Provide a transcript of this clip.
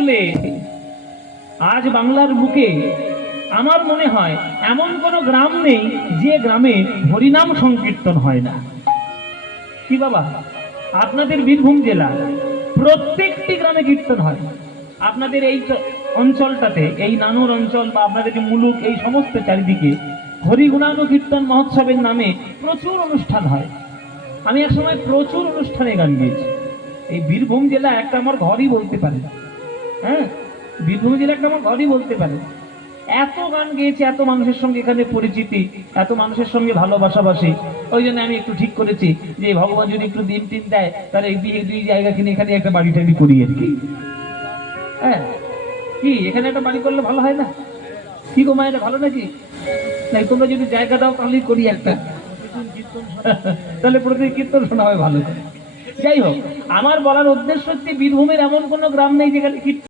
বলে আজ বাংলার বুকে আমার মনে হয় এমন কোনো গ্রাম নেই যে গ্রামে হরিনাম সংকীর্তন হয় না। কি বাবা, আপনাদের বীরভূম জেলা প্রত্যেকটি গ্রামে কীর্তন হয়। আপনাদের এই অঞ্চলটাতে, এই নানুর অঞ্চল বা আপনাদের যে মুলুক, এই সমস্ত চারিদিকে হরিগুণানুকীর্তন মহোৎসবের নামে প্রচুর অনুষ্ঠান হয়। আমি এক সময় প্রচুর অনুষ্ঠানে গান গেয়েছি। এই বীরভূম জেলা একটা আমার ঘরই বলতে পারে। হ্যাঁ, বীরভূম জেলা একটা আমার ঘরই বলতে পারে। এত গান গেয়েছি, এত মানুষের সঙ্গে এখানে পরিচিতি, এত মানুষের সঙ্গে ভালোবাসাবাসি। ওই জন্য আমি একটু ঠিক করেছি যে ভগবান যদি একটু দিন টিন দেয় তাহলে এই দুই জায়গা কিনে এখানে একটা বাড়ি টাড়ি করি আর কি। হ্যাঁ, কি এখানে একটা বাড়ি করলে ভালো হয় না? কি গো মায়েরা, ভালো নাকি? নাই তোমরা যদি জায়গা দাও তাহলেই করি একটা, তাহলে প্রতিদিন কীর্তন শোনা হয় ভালো করে। যাই হোক, আমার বলার উদ্দেশ্য হচ্ছে বীরভূমের এমন কোনো গ্রাম নেই যেখানে